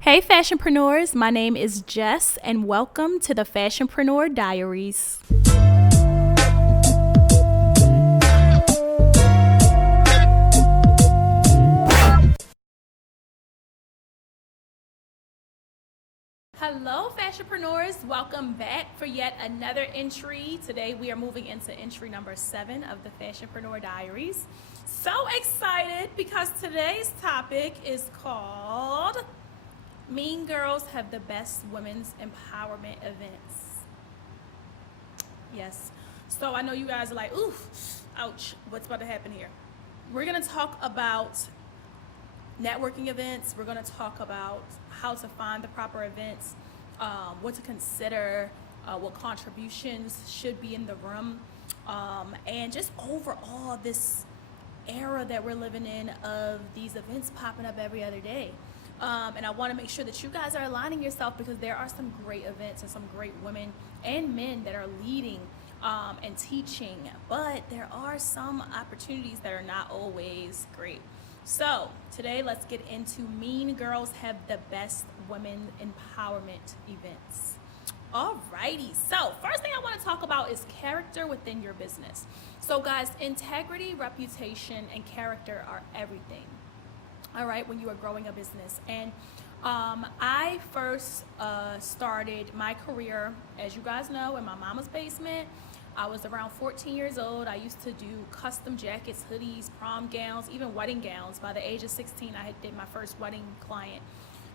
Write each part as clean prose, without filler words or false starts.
Hey Fashionpreneurs, my name is Jess and welcome to the Fashionpreneur Diaries. Hello Fashionpreneurs, welcome back for yet another entry. Today we are moving into entry number 7 of the Fashionpreneur Diaries. So excited because today's topic is called Mean Girls Have the Best Women's Empowerment Events. Yes, so I know you guys are like, oof, ouch, what's about to happen here? We're gonna talk about networking events. We're going to talk about how to find the proper events, what to consider, what contributions should be in the room, and just overall this era that we're living in of these events popping up every other day. And I want to make sure that you guys are aligning yourself because there are some great events and some great women and men that are leading and teaching, but there are some opportunities that are not always great. So today let's get into Mean Girls Have the Best Women Empowerment Events. Alrighty, so first thing I want to talk about is character within your business. So guys, integrity, reputation, and character are everything. All right, when you are growing a business. And I first started my career, as you guys know, in my mama's basement. I was around 14 years old. I used to do custom jackets, hoodies, prom gowns, even wedding gowns. By the age of 16, I did my first wedding client.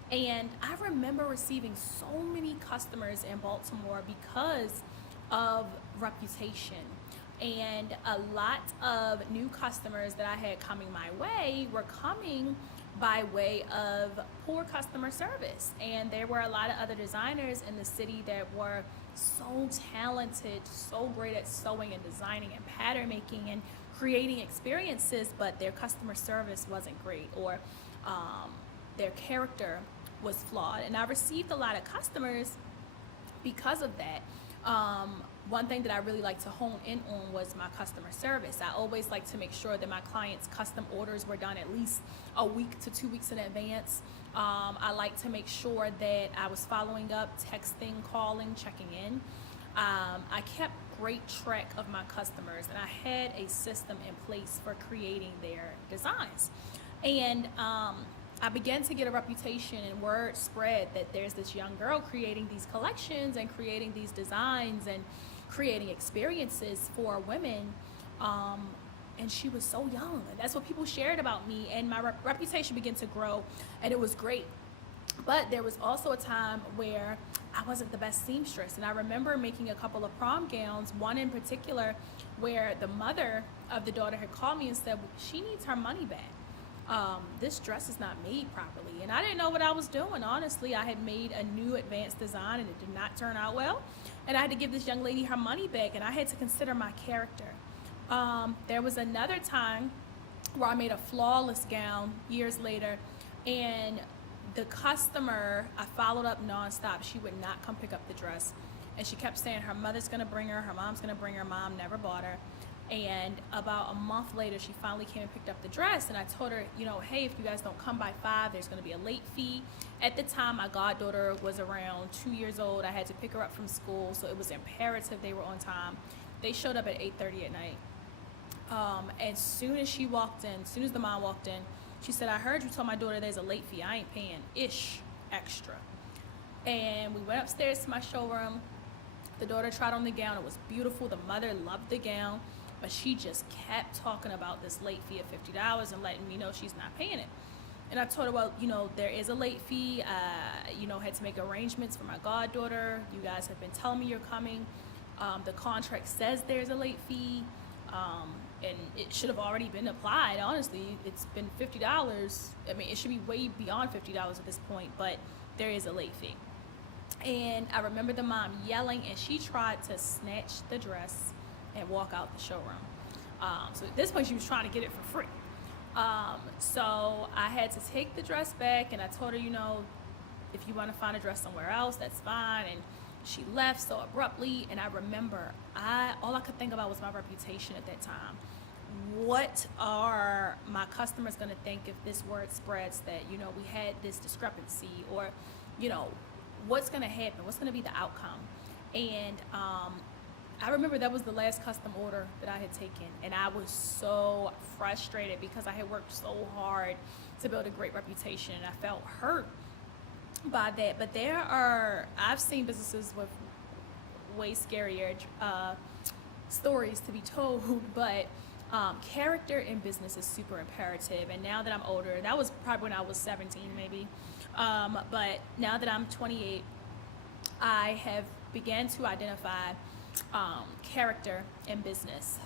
And I remember receiving so many customers in Baltimore because of reputation. And a lot of new customers that I had coming my way were coming by way of poor customer service. And there were a lot of other designers in the city that were so talented, so great at sewing and designing and pattern making and creating experiences, but their customer service wasn't great, or their character was flawed. And I received a lot of customers because of that. One thing that I really like to hone in on was my customer service. I always like to make sure that my clients' custom orders were done at least a week to 2 weeks in advance. I like to make sure that I was following up, texting, calling, checking in. I kept great track of my customers, and I had a system in place for creating their designs. And I began to get a reputation, and word spread that there's this young girl creating these collections and creating these designs and creating experiences for women, and she was so young. And that's what people shared about me, and my reputation began to grow, and it was great. But there was also a time where I wasn't the best seamstress, and I remember making a couple of prom gowns, one in particular where the mother of the daughter had called me and said she needs her money back. This dress is not made properly. And I didn't know what I was doing. Honestly, I had made a new advanced design and it did not turn out well. And I had to give this young lady her money back, and I had to consider my character. There was another time where I made a flawless gown years later, and the customer, I followed up nonstop. She would not come pick up the dress. And she kept saying her mother's gonna bring her mom's gonna bring her, mom never bought her. And about a month later, she finally came and picked up the dress, and I told her, hey, if you guys don't come by 5, there's going to be a late fee. At the time, my goddaughter was around 2 years old. I had to pick her up from school, so it was imperative they were on time. They showed up at 8:30 at night. As soon as she walked in, as soon as the mom walked in, she said, I heard you told my daughter there's a late fee. I ain't paying extra. And we went upstairs to my showroom. The daughter tried on the gown. It was beautiful. The mother loved the gown. But she just kept talking about this late fee of $50 and letting me know she's not paying it. And I told her, well, there is a late fee. Had to make arrangements for my goddaughter. You guys have been telling me you're coming. The contract says there's a late fee. And it should have already been applied. Honestly, it's been $50. I mean, it should be way beyond $50 at this point, but there is a late fee. And I remember the mom yelling, and she tried to snatch the dress and walk out the showroom. So at this point, she was trying to get it for free. So I had to take the dress back, and I told her, if you want to find a dress somewhere else, that's fine. And she left so abruptly, and I remember all I could think about was my reputation at that time. what are my customers going to think if this word spreads that, you know, we had this discrepancy, or, you know, what's going to happen? What's going to be the outcome? And I remember that was the last custom order that I had taken, and I was so frustrated because I had worked so hard to build a great reputation, and I felt hurt by that. But I've seen businesses with way scarier stories to be told, but character in business is super imperative. And now that I'm older, that was probably when I was 17 maybe, but now that I'm 28, I have began to identify character in business,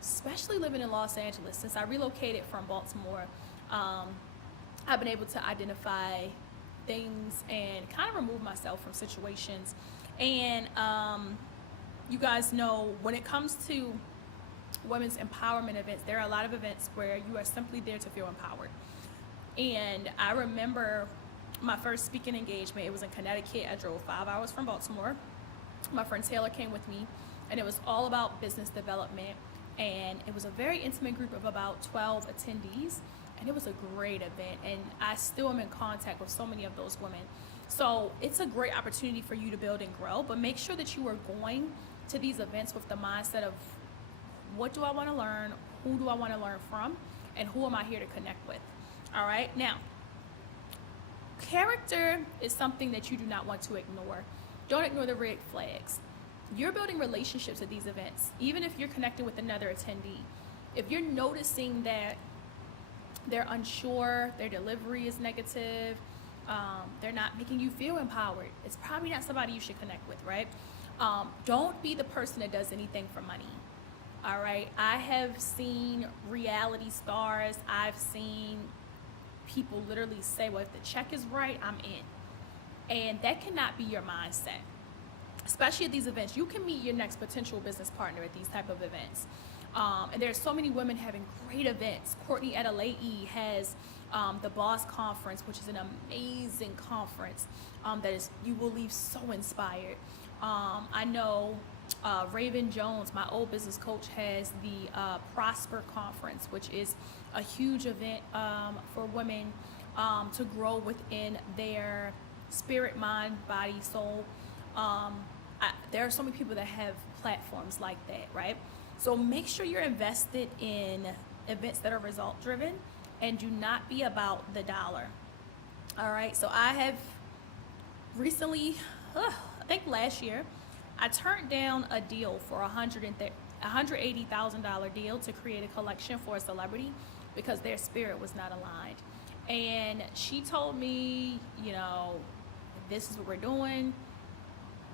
especially living in Los Angeles. Since I relocated from Baltimore, I've been able to identify things and kind of remove myself from situations. And you guys know, when it comes to women's empowerment events, there are a lot of events where you are simply there to feel empowered. And I remember my first speaking engagement. It was in Connecticut. I drove 5 hours from Baltimore. My friend Taylor came with me, and it was all about business development. And it was a very intimate group of about 12 attendees, and it was a great event. And I still am in contact with so many of those women. So it's a great opportunity for you to build and grow, but make sure that you are going to these events with the mindset of, what do I want to learn? Who do I want to learn from? And who am I here to connect with? All right. Now, character is something that you do not want to ignore. Don't ignore the red flags. You're building relationships at these events, even if you're connecting with another attendee. If you're noticing that they're unsure, their delivery is negative, they're not making you feel empowered, it's probably not somebody you should connect with, right? Don't be the person that does anything for money. All right. I have seen reality stars. I've seen people literally say, well, if the check is right, I'm in. And that cannot be your mindset, especially at these events. You can meet your next potential business partner at these type of events. And there's so many women having great events. Courtney Adelaide has the Boss Conference, which is an amazing conference that is, you will leave so inspired. I know Raven Jones, my old business coach, has the Prosper Conference, which is a huge event for women to grow within their spirit, mind, body, soul. There are so many people that have platforms like that, right? So make sure you're invested in events that are result driven, and do not be about the dollar. All right. So I have recently, I think last year, I turned down a deal for $180,000 deal to create a collection for a celebrity because their spirit was not aligned. And she told me, you know, this is what we're doing.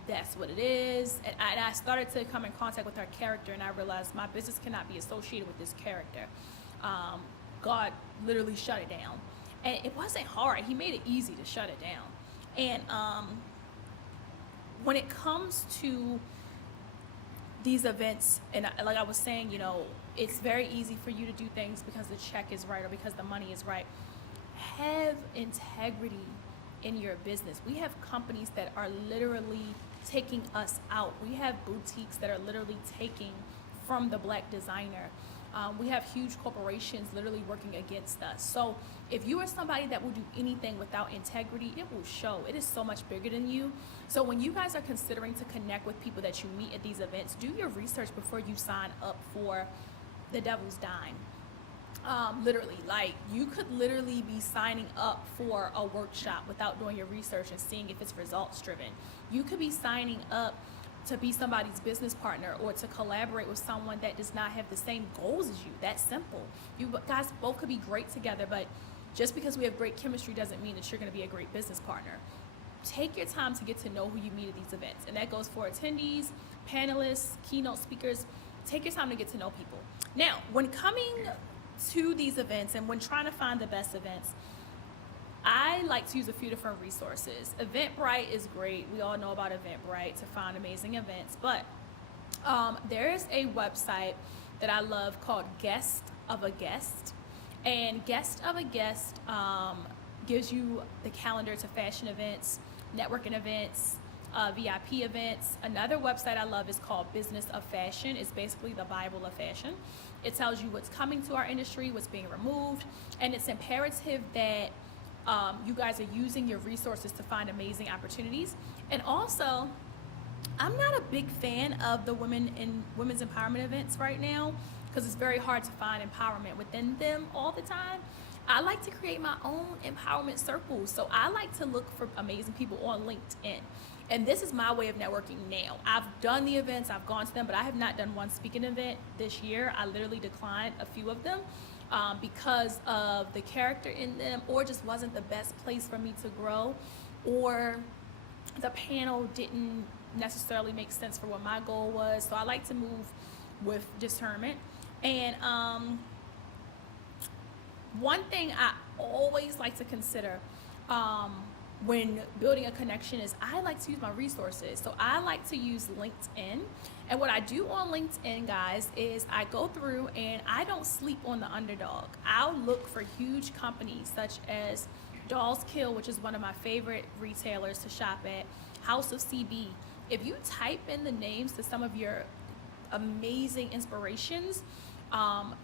That's what it is. And I started to come in contact with her character, and I realized my business cannot be associated with this character. God literally shut it down. And it wasn't hard. He made it easy to shut it down. And when it comes to these events, and like I was saying, you know, it's very easy for you to do things because the check is right or because the money is right. Have integrity in your business. We have companies that are literally taking us out. We have boutiques that are literally taking from the black designer. We have huge corporations literally working against us. So if you are somebody that will do anything without integrity, it will show. It is so much bigger than you. So when you guys are considering to connect with people that you meet at these events, do your research before you sign up for the devil's dime. Literally, like, you could literally be signing up for a workshop without doing your research and seeing if it's results driven. You could be signing up to be somebody's business partner or to collaborate with someone that does not have the same goals as you. That's simple. You guys both could be great together, but just because we have great chemistry doesn't mean that you're going to be a great business partner. Take your time to get to know who you meet at these events, and that goes for attendees, panelists, keynote speakers. Take your time to get to know people. Now, when coming to these events and when trying to find the best events, I like to use a few different resources. Eventbrite is great. We all know about Eventbrite to find amazing events, but there is a website that I love called Guest of a Guest, and Guest of a Guest gives you the calendar to fashion events, networking events, VIP events. Another website I love is called Business of Fashion. It's basically the Bible of fashion. It tells you what's coming to our industry, what's being removed, and it's imperative that you guys are using your resources to find amazing opportunities. And also, I'm not a big fan of the women's empowerment events right now because it's very hard to find empowerment within them all the time. I like to create my own empowerment circles. So I like to look for amazing people on LinkedIn. And this is my way of networking now. I've done the events, I've gone to them, but I have not done one speaking event this year. I literally declined a few of them because of the character in them, or just wasn't the best place for me to grow, or the panel didn't necessarily make sense for what my goal was. So I like to move with discernment. And one thing I always like to consider when building a connection is I like to use my resources. So I like to use LinkedIn. And what I do on LinkedIn, guys, is I go through and I don't sleep on the underdog. I'll look for huge companies such as Dolls Kill, which is one of my favorite retailers to shop at, House of CB. If you type in the names to some of your amazing inspirations,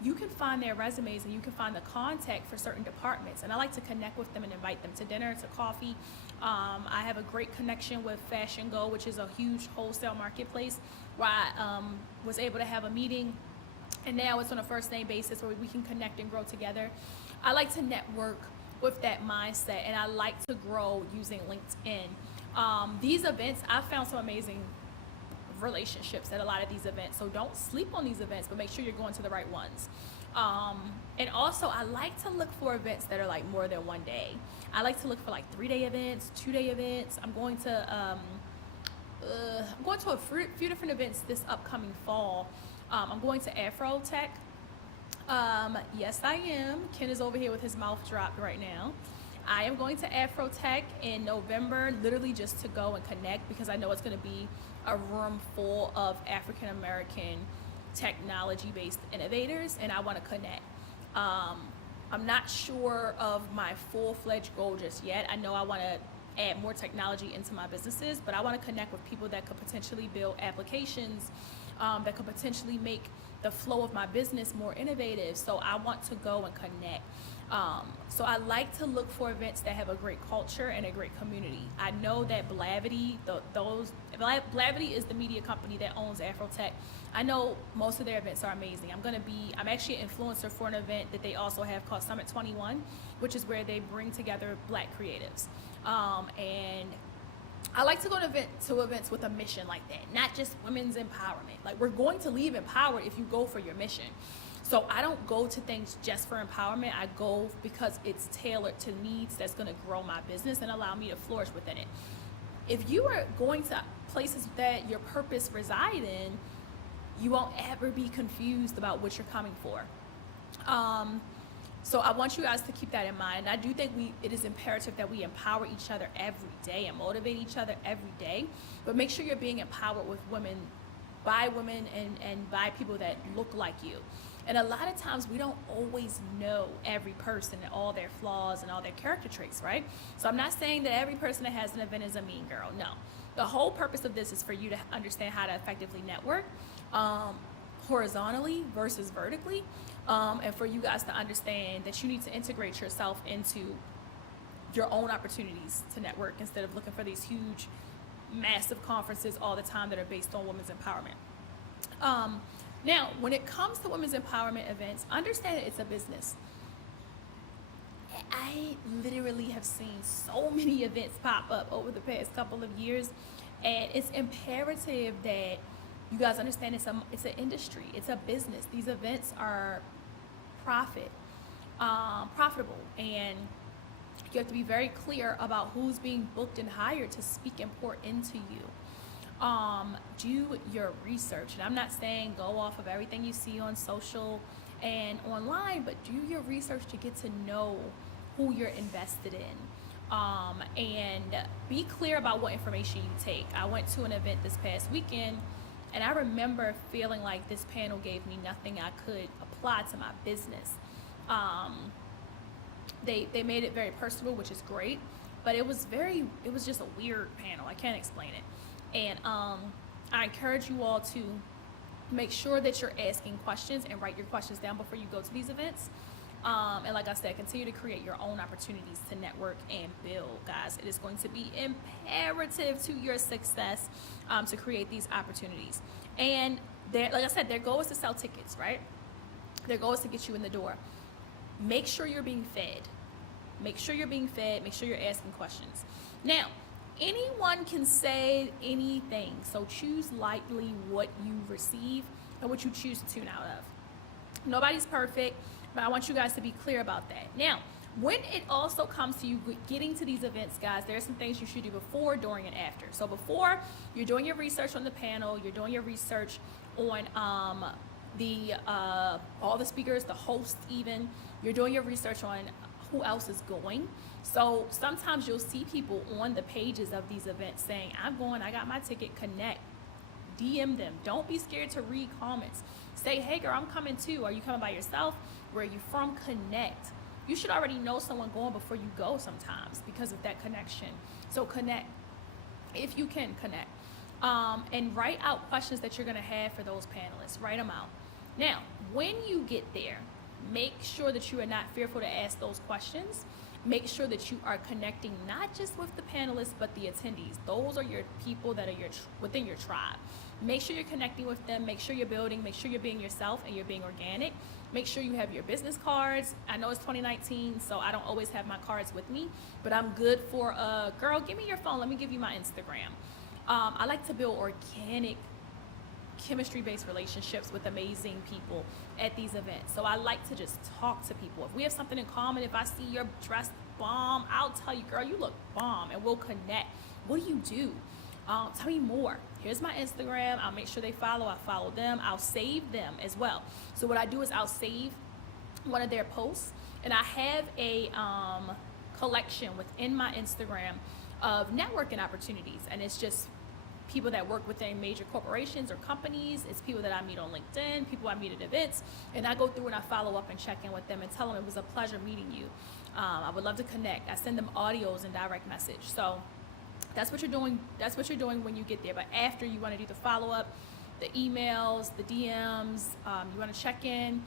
you can find their resumes and you can find the contact for certain departments. And I like to connect with them and invite them to dinner, to coffee. I have a great connection with Fashion Go, which is a huge wholesale marketplace where I was able to have a meeting. And now it's on a first name basis where we can connect and grow together. I like to network with that mindset, and I like to grow using LinkedIn. These events, I've found some amazing relationships at a lot of these events, so don't sleep on these events, but make sure you're going to the right ones. And also, I like to look for events that are like more than one day. I like to look for like 3-day events, 2-day events. I'm going to a few different events this upcoming fall. I'm going to Afro Tech. Yes, I am. Ken is over here with his mouth dropped right now. I am going to Afro Tech in November, literally just to go and connect, because I know it's going to be a room full of African American technology-based innovators, and I want to connect. I'm not sure of my full-fledged goal just yet. I know I want to add more technology into my businesses, but I want to connect with people that could potentially build applications that could potentially make the flow of my business more innovative. So I want to go and connect. So I like to look for events that have a great culture and a great community. I know that Blavity, Blavity is the media company that owns Afrotech. I know most of their events are amazing. I'm actually an influencer for an event that they also have called Summit 21, which is where they bring together Black creatives. And I like to go to events with a mission like that, not just women's empowerment. Like, we're going to leave empowered if you go for your mission. So I don't go to things just for empowerment. I go because it's tailored to needs that's going to grow my business and allow me to flourish within it. If you are going to places that your purpose reside in, you won't ever be confused about what you're coming for. So I want you guys to keep that in mind. I do think it is imperative that we empower each other every day and motivate each other every day. But make sure you're being empowered with women, and by people that look like you. And a lot of times we don't always know every person and all their flaws and all their character traits, right? So I'm not saying that every person that has an event is a mean girl. No. The whole purpose of this is for you to understand how to effectively network horizontally versus vertically. And for you guys to understand that you need to integrate yourself into your own opportunities to network instead of looking for these huge, massive conferences all the time that are based on women's empowerment. Now, when it comes to women's empowerment events, understand that it's a business. I literally have seen so many events pop up over the past couple of years, and it's imperative that you guys understand it's an industry, it's a business. These events are profitable, and you have to be very clear about who's being booked and hired to speak and pour into you. Do your research, and I'm not saying go off of everything you see on social and online, but do your research to get to know who you're invested in, and be clear about what information you take. I went to an event this past weekend, and I remember feeling like this panel gave me nothing I could apply to my business. They made it very personal, which is great. but it was just a weird panel. I can't explain it. And I encourage you all to make sure that you're asking questions and write your questions down before you go to these events. And like I said, continue to create your own opportunities to network and build, guys. It is going to be imperative to your success to create these opportunities. And like I said, their goal is to sell tickets, right? Their goal is to get you in the door. Make sure you're being fed. Make sure you're being fed. Make sure you're asking questions. Now, anyone can say anything, so choose lightly what you receive and what you choose to tune out of. Nobody's perfect, but I want you guys to be clear about that. Now, when it also comes to you getting to these events, guys, there are some things you should do before, during, and after. So before, you're doing your research on the panel, you're doing your research on all the speakers, the host even. You're doing your research on who else is going. So sometimes you'll see people on the pages of these events saying, I'm going, I got my ticket, connect. DM them. Don't be scared to read comments. Say, hey girl, I'm coming too. Are you coming by yourself? Where are you from? Connect. You should already know someone going before you go sometimes because of that connection. So connect. If you can, connect. And write out questions that you're going to have for those panelists. Write them out. Now, when you get there, make sure that you are not fearful to ask those questions. Make sure that you are connecting not just with the panelists, but the attendees. Those are your people that are within your tribe. Make sure you're connecting with them. Make sure you're building. Make sure you're being yourself and you're being organic. Make sure you have your business cards. I know it's 2019, so I don't always have my cards with me, but I'm good for, girl, give me your phone. Let me give you my Instagram. I like to build organic chemistry-based relationships with amazing people at these events. So I like to just talk to people. If we have something in common, if I see you're dressed bomb, I'll tell you, girl, you look bomb, and we'll connect. What do you do? Tell me more. Here's my Instagram. I'll make sure they follow. I follow them. I'll save them as well. So what I do is I'll save one of their posts, and I have a collection within my Instagram of networking opportunities, and it's just people that work within major corporations or companies. It's people that I meet on LinkedIn, people I meet at events, and I go through and I follow up and check in with them and tell them it was a pleasure meeting you. I would love to connect. I send them audios and direct message. So that's what you're doing. That's what you're doing when you get there. But after, you want to do the follow-up, the emails, the DMs. You want to check in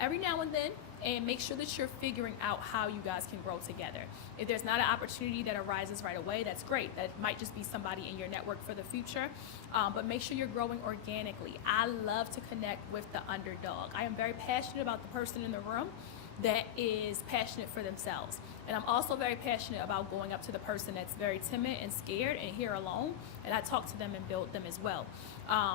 every now and then, and make sure that you're figuring out how you guys can grow together. If there's not an opportunity that arises right away, that's great. That might just be somebody in your network for the future. But make sure you're growing organically. I love to connect with the underdog. I am very passionate about the person in the room that is passionate for themselves. And I'm also very passionate about going up to the person that's very timid and scared and here alone, and I talk to them and build them as well.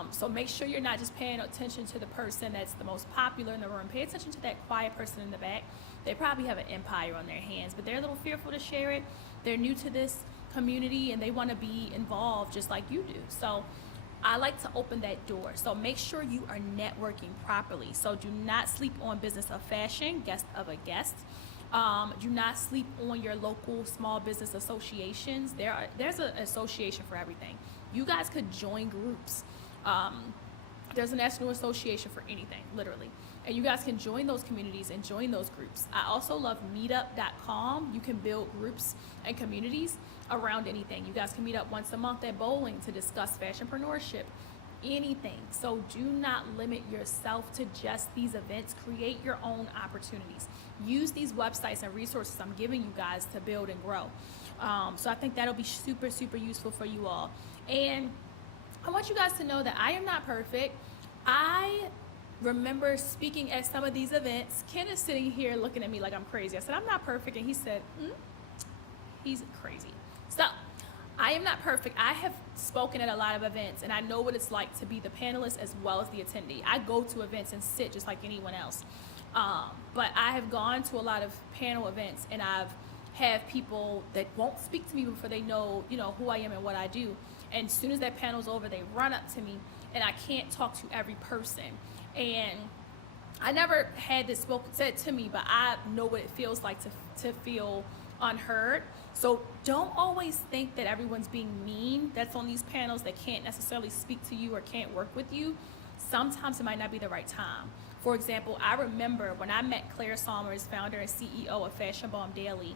So make sure you're not just paying attention to the person that's the most popular in the room. Pay attention to that quiet person in the back. They probably have an empire on their hands, but they're a little fearful to share it. They're new to this community and they want to be involved just like you do. So I like to open that door. So make sure you are networking properly. So do not sleep on Business of Fashion, Guest of a Guest. Do not sleep on your local small business associations. There's an association for everything. You guys could join groups. There's a national association for anything, literally. And you guys can join those communities and join those groups. I also love meetup.com. You can build groups and communities around anything. You guys can meet up once a month at bowling to discuss fashionpreneurship, anything. So do not limit yourself to just these events. Create your own opportunities. Use these websites and resources I'm giving you guys to build and grow. So I think that'll be super, super useful for you all. And I want you guys to know that I am not perfect. I remember speaking at some of these events. Ken is sitting here looking at me like I'm crazy. I said, I'm not perfect. And he said, he's crazy. So I am not perfect. I have spoken at a lot of events, and I know what it's like to be the panelist as well as the attendee. I go to events and sit just like anyone else. But I have gone to a lot of panel events, and I've have people that won't speak to me before they know, who I am and what I do. And as soon as that panel's over, they run up to me, and I can't talk to every person. And I never had this said to me, but I know what it feels like to feel unheard. So don't always think that everyone's being mean that's on these panels that can't necessarily speak to you or can't work with you. Sometimes it might not be the right time. For example, I remember when I met Claire Sommers, founder and CEO of Fashion Bomb Daily,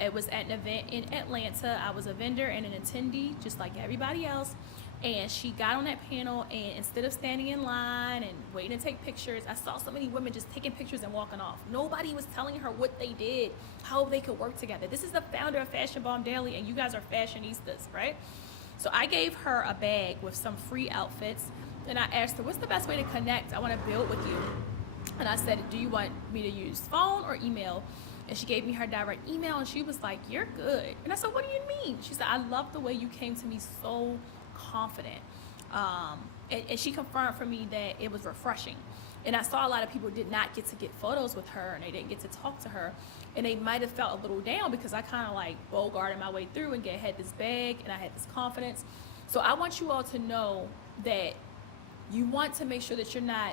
It was at an event in Atlanta. I was a vendor and an attendee, just like everybody else. And she got on that panel, and instead of standing in line and waiting to take pictures, I saw so many women just taking pictures and walking off. Nobody was telling her what they did, how they could work together. This is the founder of Fashion Bomb Daily, and you guys are fashionistas, right? So I gave her a bag with some free outfits, and I asked her, what's the best way to connect? I want to build with you. And I said, do you want me to use phone or email? And she gave me her direct email, and she was like, you're good. And I said, what do you mean? She said, I love the way you came to me so confident. And she confirmed for me that it was refreshing. And I saw a lot of people did not get to get photos with her, and they didn't get to talk to her, and they might have felt a little down because I kind of like bogarted my way through and had this bag and I had this confidence. So I want you all to know that you want to make sure that you're not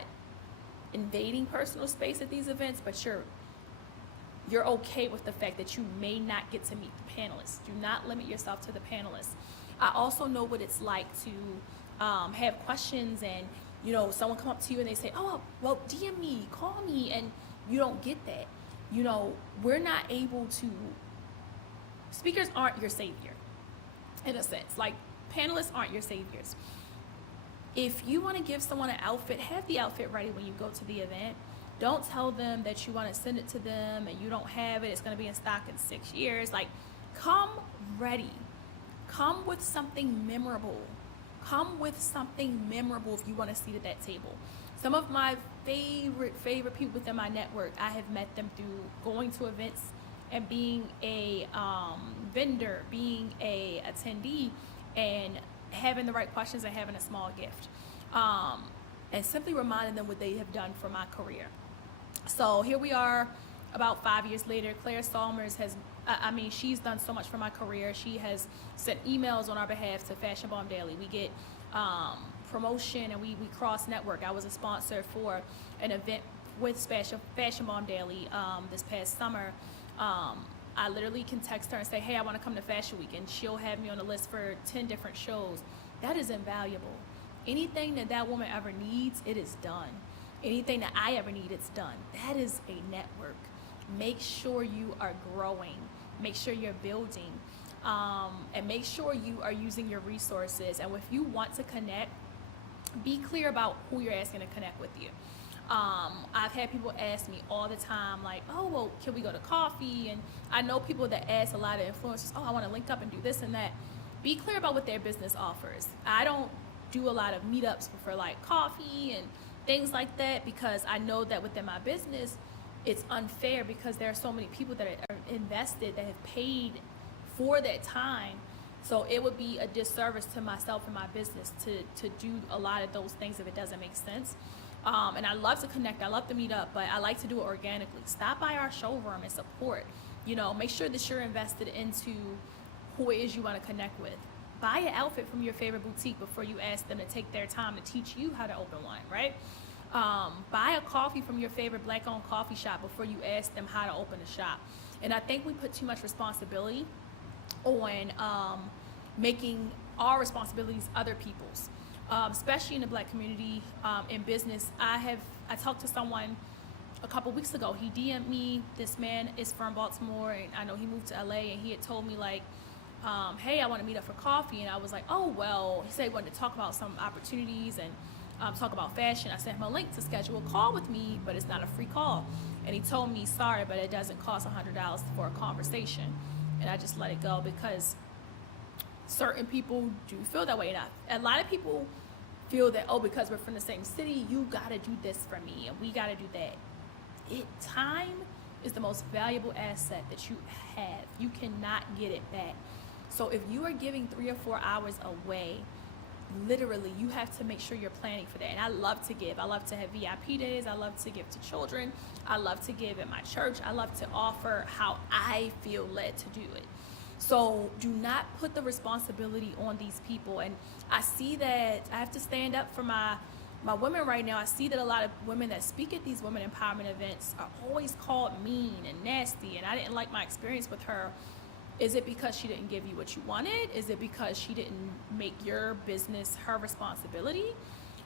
invading personal space at these events, but you're okay with the fact that you may not get to meet the panelists. Do not limit yourself to the panelists. I also know what it's like to have questions, and someone come up to you and they say, oh, well, DM me, call me, and you don't get that. We're not able to, speakers aren't your savior in a sense. Like, panelists aren't your saviors. If you want to give someone an outfit, have the outfit ready when you go to the event. Don't tell them that you want to send it to them and you don't have it, it's going to be in stock in 6 years. Like, come ready. Come with something memorable. Come with something memorable if you want to sit at that table. Some of my favorite people within my network, I have met them through going to events and being a vendor, being a attendee, and having the right questions and having a small gift. And simply reminding them what they have done for my career. So here we are about 5 years later. Claire Salmers she's done so much for my career. She has sent emails on our behalf to Fashion Bomb Daily. We get promotion, and we cross network. I was a sponsor for an event with Fashion Bomb Daily this past summer. I literally can text her and say, hey, I want to come to Fashion Week, and she'll have me on the list for 10 different shows. That is invaluable. Anything that woman ever needs, it is done. Anything that I ever need, it's done. That is a network. Make sure you are growing. Make sure you're building. And make sure you are using your resources. And if you want to connect, be clear about who you're asking to connect with you. I've had people ask me all the time, like, oh, well, can we go to coffee? And I know people that ask a lot of influencers, oh, I want to link up and do this and that. Be clear about what their business offers. I don't do a lot of meetups for like coffee and things like that, because I know that within my business, it's unfair because there are so many people that are invested, that have paid for that time. So it would be a disservice to myself and my business to do a lot of those things if it doesn't make sense. And I love to connect, I love to meet up, but I like to do it organically. Stop by our showroom and support. Make sure that you're invested into who it is you want to connect with. Buy an outfit from your favorite boutique before you ask them to take their time to teach you how to open one, right? Buy a coffee from your favorite Black-owned coffee shop before you ask them how to open a shop. And I think we put too much responsibility on making our responsibilities other people's, especially in the Black community, in business. I talked to someone a couple weeks ago. He DM'd me. This man is from Baltimore, and I know he moved to LA, and he had told me like, hey, I want to meet up for coffee. And I was like, oh, well, he said he wanted to talk about some opportunities and talk about fashion. I sent him a link to schedule a call with me, but it's not a free call. And he told me, sorry, but it doesn't cost $100 for a conversation. And I just let it go because certain people do feel that way. And a lot of people feel that, oh, because we're from the same city, you got to do this for me and we got to do that. Time is the most valuable asset that you have. You cannot get it back. So if you are giving 3 or 4 hours away, literally, you have to make sure you're planning for that. And I love to give. I love to have VIP days. I love to give to children. I love to give at my church. I love to offer how I feel led to do it. So do not put the responsibility on these people. And I see that I have to stand up for my women right now. I see that a lot of women that speak at these women empowerment events are always called mean and nasty, and I didn't like my experience with her. Is it because she didn't give you what you wanted? Is it because she didn't make your business her responsibility?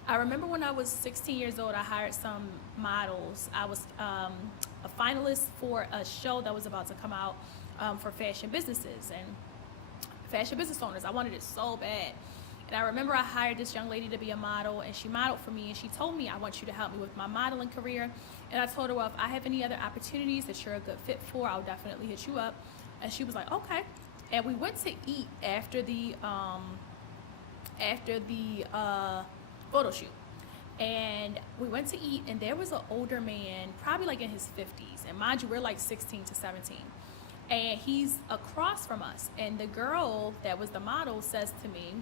I remember when I was 16 years old, I hired some models. I was a finalist for a show that was about to come out for fashion businesses and fashion business owners. I wanted it so bad. And I remember I hired this young lady to be a model, and she modeled for me, and she told me, I want you to help me with my modeling career. And I told her, well, if I have any other opportunities that you're a good fit for, I'll definitely hit you up. And she was like, okay. And we went to eat after the photo shoot. And we went to eat, and there was an older man, probably like in his 50s. And mind you, we're like 16 to 17. And he's across from us. And the girl that was the model says to me,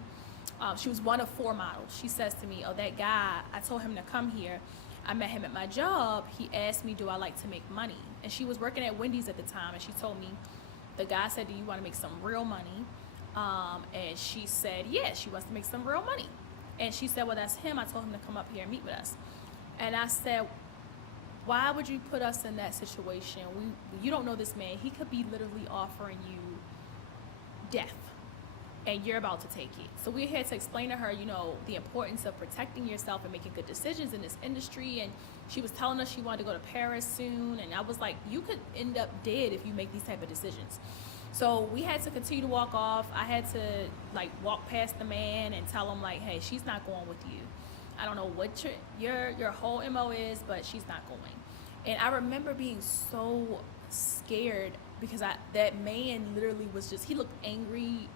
she was one of 4 models. She says to me, oh, that guy, I told him to come here. I met him at my job. He asked me, do I like to make money? And she was working at Wendy's at the time. And she told me, the guy said, do you want to make some real money? And she said, yeah, she wants to make some real money. And she said, well, that's him. I told him to come up here and meet with us. And I said, why would you put us in that situation? You don't know this man. He could be literally offering you death, and you're about to take it. So we had to explain to her, you know, the importance of protecting yourself and making good decisions in this industry. And she was telling us she wanted to go to Paris soon. And I was like, you could end up dead if you make these type of decisions. So we had to continue to walk off. I had to like walk past the man and tell him like, hey, she's not going with you. I don't know what your whole MO is, but she's not going. And I remember being so scared because that man literally was just, he looked angry.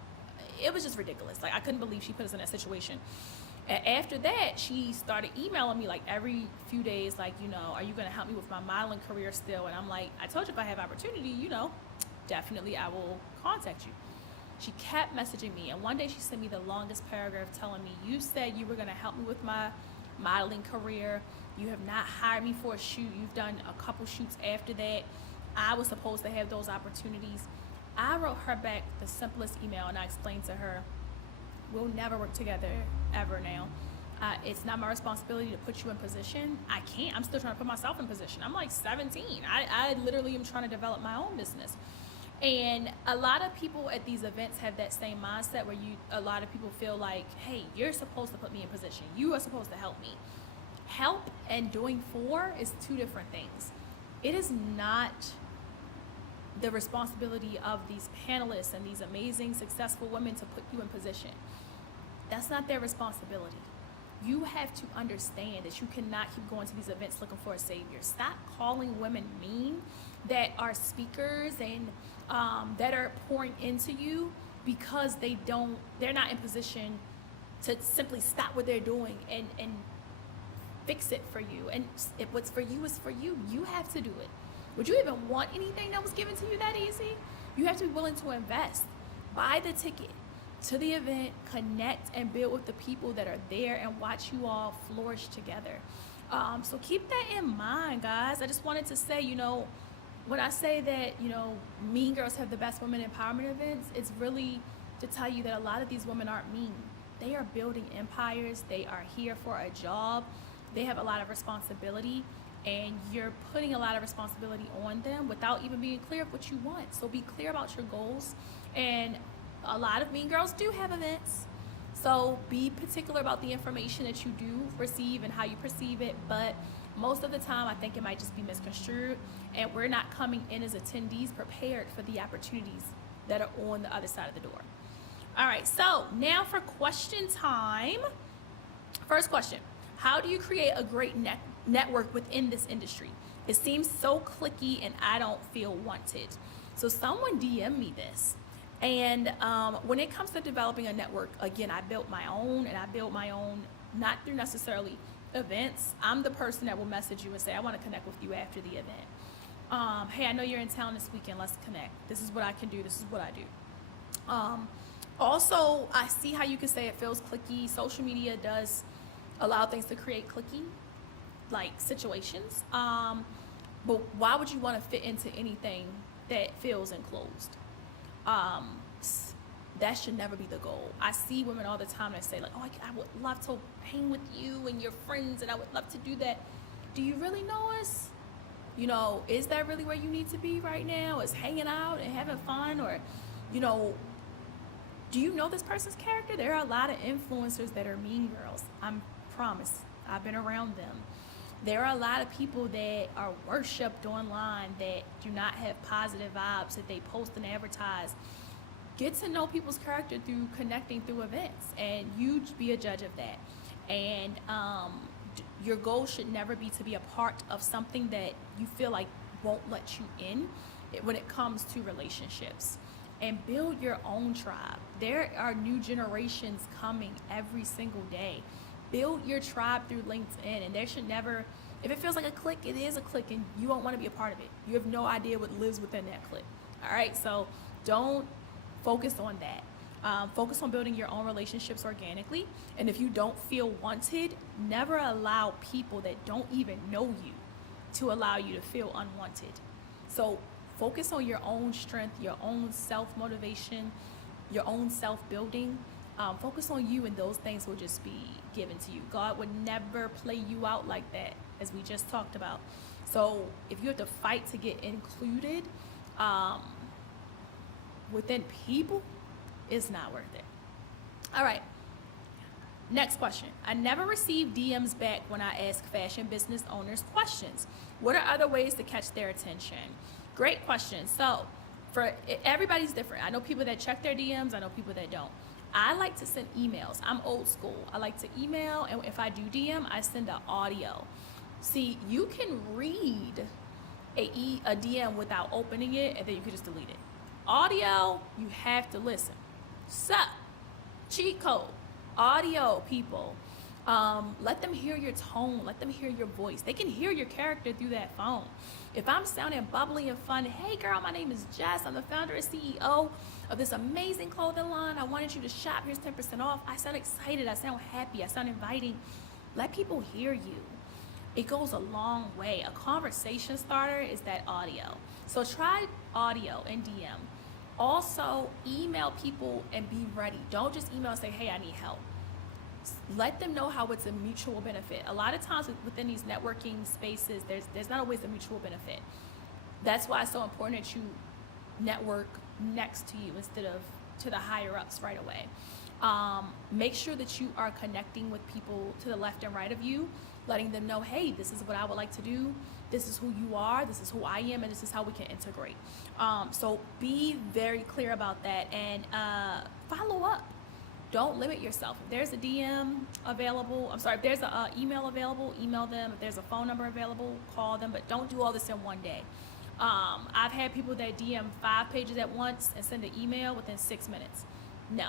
It was just ridiculous. Like, I couldn't believe she put us in that situation. And after that, she started emailing me like every few days, like, you know, are you going to help me with my modeling career still? And I'm like, I told you if I have opportunity, you know, definitely I will contact you. She kept messaging me, and one day she sent me the longest paragraph telling me, you said you were going to help me with my modeling career. You have not hired me for a shoot. You've done a couple shoots after that. I was supposed to have those opportunities. I wrote her back the simplest email, and I explained to her, we'll never work together ever now. It's not my responsibility to put you in position. I can't. I'm still trying to put myself in position. I'm like 17. I literally am trying to develop my own business. And a lot of people at these events have that same mindset where a lot of people feel like, hey, you're supposed to put me in position. You are supposed to help me. Help and doing for is 2 different things. It is not the responsibility of these panelists and these amazing, successful women to put you in position. That's not their responsibility. You have to understand that you cannot keep going to these events looking for a savior. Stop calling women mean that are speakers and that are pouring into you because they're not in position to simply stop what they're doing and fix it for you. And if what's for you is for you, you have to do it. Would you even want anything that was given to you that easy? You have to be willing to invest. Buy the ticket to the event, connect and build with the people that are there, and watch you all flourish together. So keep that in mind, guys. I just wanted to say, you know, when I say that, you know, Mean Girls have the best women empowerment events, it's really to tell you that a lot of these women aren't mean. They are building empires. They are here for a job. They have a lot of responsibility, and you're putting a lot of responsibility on them without even being clear of what you want. So be clear about your goals. And a lot of Mean Girls do have events. So be particular about the information that you do receive and how you perceive it. But most of the time, I think it might just be misconstrued, and we're not coming in as attendees prepared for the opportunities that are on the other side of the door. All right, so now for question time. First question, how do you create a great network within this industry? It seems so cliquey and I don't feel wanted. So someone DM me this. And when it comes to developing a network, again, I built my own, and I built my own not through necessarily events. I'm the person that will message you and say, I want to connect with you after the event. Hey, I know you're in town this weekend. Let's connect. This is what I can do. This is what I do. Also, I see how you can say it feels cliquey. Social media does allow things to create cliquey, like situations. But why would you want to fit into anything that feels enclosed? That should never be the goal. I see women all the time that say like, oh, I would love to hang with you and your friends, and I would love to do that. Do you really know us? You know, is that really where you need to be right now? Is hanging out and having fun? Or, you know, do you know this person's character? There are a lot of influencers that are mean girls. I promise. I've been around them. There are a lot of people that are worshipped online that do not have positive vibes that they post and advertise. Get to know people's character through connecting through events, and you be a judge of that. And your goal should never be to be a part of something that you feel like won't let you in when it comes to relationships. And build your own tribe. There are new generations coming every single day. Build your tribe through LinkedIn, and there should never, if it feels like a clique, it is a clique, and you won't want to be a part of it. You have no idea what lives within that clique. All right, so don't focus on that. Focus on building your own relationships organically, and if you don't feel wanted, never allow people that don't even know you to allow you to feel unwanted. So focus on your own strength, your own self-motivation, your own self-building. Focus on you, and those things will just be given to you. God would never play you out like that, as we just talked about. So if you have to fight to get included within people, it's not worth it. All right. Next question. I never receive DMs back when I ask fashion business owners questions. What are other ways to catch their attention? Great question. So for everybody's different. I know people that check their DMs. I know people that don't. I like to send emails. I'm old school. I like to email, and if I do DM, I send an audio. See, you can read a DM without opening it, and then you can just delete it. Audio, you have to listen. So, cheat code. Audio, people. Let them hear your tone. Let them hear your voice. They can hear your character through that phone. If I'm sounding bubbly and fun, hey girl, my name is Jess. I'm the founder and CEO of this amazing clothing line. I wanted you to shop. Here's 10% off. I sound excited. I sound happy. I sound inviting. Let people hear you. It goes a long way. A conversation starter is that audio. So try audio and DM. Also, email people and be ready. Don't just email and say, hey, I need help. Let them know how it's a mutual benefit. A lot of times within these networking spaces, there's not always a mutual benefit. That's why it's so important that you network next to you instead of to the higher ups right away. Make sure that you are connecting with people to the left and right of you, letting them know, hey, this is what I would like to do. This is who you are. This is who I am, and this is how we can integrate. So be very clear about that, and follow up. Don't limit yourself. If there's a DM available, if there's an email available, email them. If there's a phone number available, call them, but don't do all this in one day. I've had people that DM 5 pages at once and send an email within 6 minutes. No.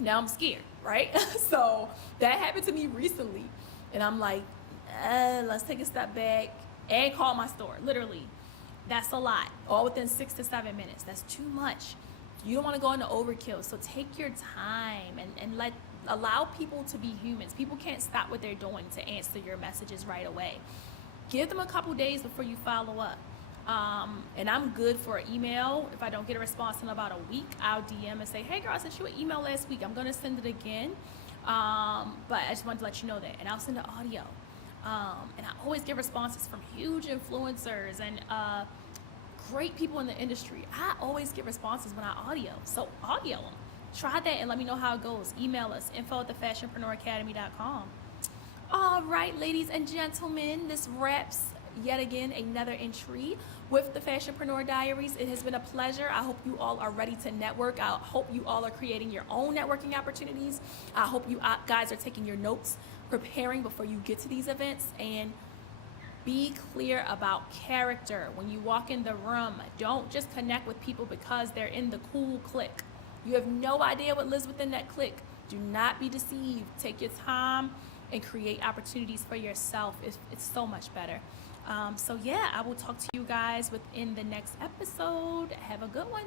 Now I'm scared, right? So that happened to me recently, and I'm like, let's take a step back and call my store. Literally, that's a lot. All within 6 to 7 minutes. That's too much. You don't want to go into overkill. So take your time and allow people to be humans. People can't stop what they're doing to answer your messages right away. Give them a couple days before you follow up. And I'm good for an email. If I don't get a response in about a week, I'll DM and say, hey girl, I sent you an email last week. I'm going to send it again. But I just wanted to let you know that. And I'll send an audio. And I always get responses from huge influencers and great people in the industry. I always get responses when I audio. So audio them. Try that and let me know how it goes. Email us, info@thefashionpreneuracademy.com. All right, ladies and gentlemen, this wraps yet again another entry with the Fashionpreneur Diaries. It has been a pleasure. I hope you all are ready to network. I hope you all are creating your own networking opportunities. I hope you guys are taking your notes, preparing before you get to these events, and be clear about character. When you walk in the room, don't just connect with people because they're in the cool clique. You have no idea what lives within that clique. Do not be deceived. Take your time and create opportunities for yourself. It's so much better. So yeah, I will talk to you guys within the next episode. Have a good one.